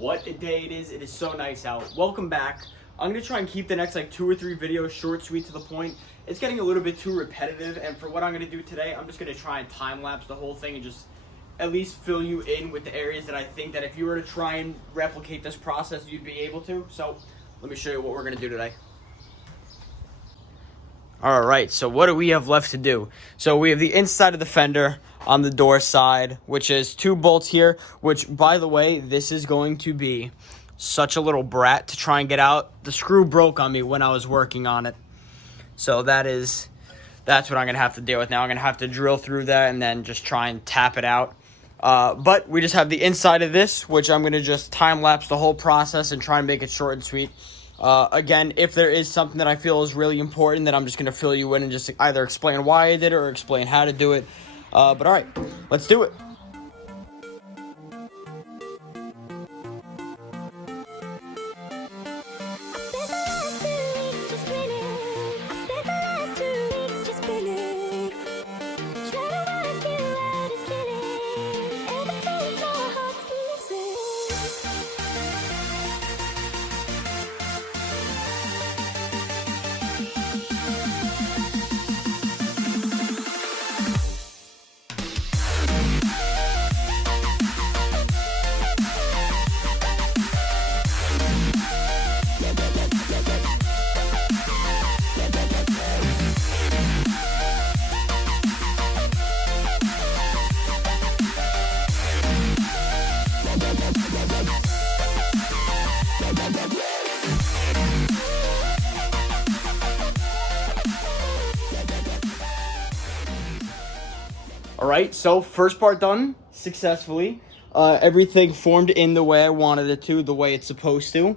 What a day it is. It is so nice out. Welcome back. I'm going to try and keep the next like 2 or 3 videos short, sweet, to the point. It's getting a little bit too repetitive, and for what I'm going to do today, I'm just going to try and time-lapse the whole thing and just at least fill you in with the areas that I think that if you were to try and replicate this process, you'd be able to. So let me show you what we're going to do today. All right, so what do we have left to do? So we have the inside of the fender on the door side, which is 2 bolts here, which, by the way, this is going to be such a little brat to try and get out. The screw broke on me when I was working on it. So that's what I'm going to have to deal with now. I'm going to have to drill through that and then just try and tap it out. But we just have the inside of this, which I'm going to just time-lapse the whole process and try and make it short and sweet. Again, if there is something that I feel is really important, then I'm just going to fill you in and just either explain why I did it or explain how to do it. But all right, let's do it. All right, so first part done successfully. Everything formed in the way I wanted it to, the way it's supposed to.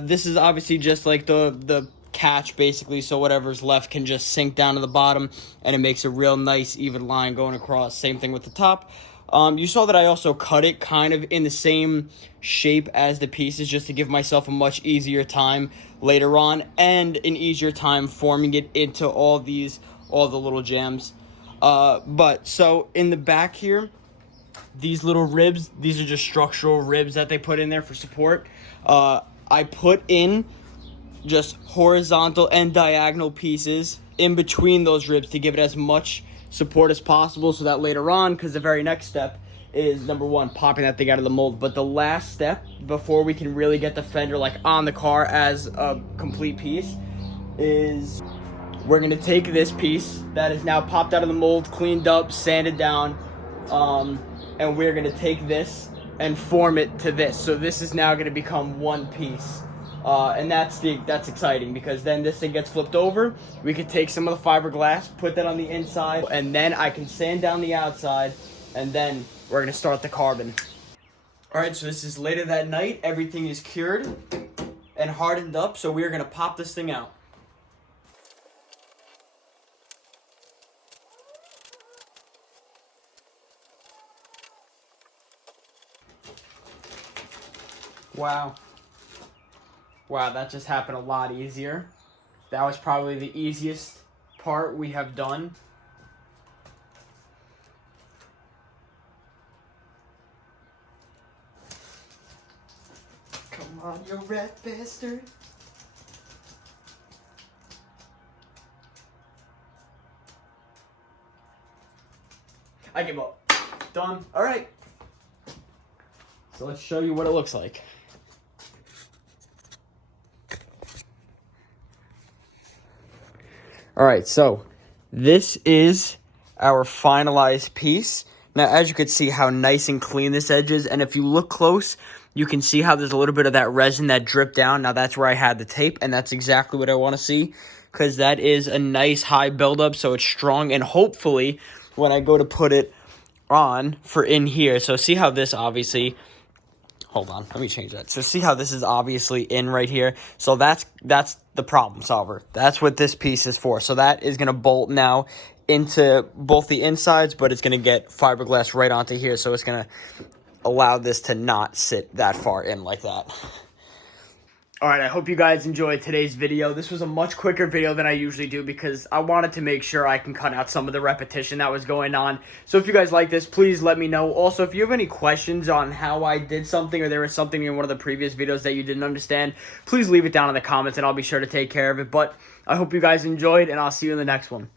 This is obviously just like the catch, basically, so whatever's left can just sink down to the bottom, and it makes a real nice even line going across. Same thing with the top. You saw that I also cut it kind of in the same shape as the pieces just to give myself a much easier time later on and an easier time forming it into all the little jams. But so in the back here, these little ribs, these are just structural ribs that they put in there for support. I put in just horizontal and diagonal pieces in between those ribs to give it as much support as possible so that later on, because the very next step is, number one, popping that thing out of the mold. But the last step before we can really get the fender like on the car as a complete piece is we're going to take this piece that is now popped out of the mold, cleaned up, sanded down, and we're going to take this and form it to this. So this is now going to become one piece. And that's exciting, because then this thing gets flipped over. We could take some of the fiberglass, put that on the inside, and then I can sand down the outside, and then we're going to start the carbon. All right, so this is later that night. Everything is cured and hardened up, so we're going to pop this thing out. Wow, that just happened a lot easier. That was probably the easiest part we have done. Come on, you rat bastard. I give up. Done. All right. So let's show you what it looks like. All right, so this is our finalized piece. Now, as you can see how nice and clean this edge is, and if you look close, you can see how there's a little bit of that resin that dripped down. Now, that's where I had the tape, and that's exactly what I want to see, because that is a nice high buildup, so it's strong, and hopefully, when I go to put it on for in here, so see how this obviously... Hold on, let me change that. So see how this is obviously in right here? So that's the problem solver. That's what this piece is for. So that is going to bolt now into both the insides, but it's going to get fiberglass right onto here. So it's going to allow this to not sit that far in like that. All right, I hope you guys enjoyed today's video. This was a much quicker video than I usually do because I wanted to make sure I can cut out some of the repetition that was going on. So if you guys like this, please let me know. Also, if you have any questions on how I did something or there was something in one of the previous videos that you didn't understand, please leave it down in the comments and I'll be sure to take care of it. But I hope you guys enjoyed and I'll see you in the next one.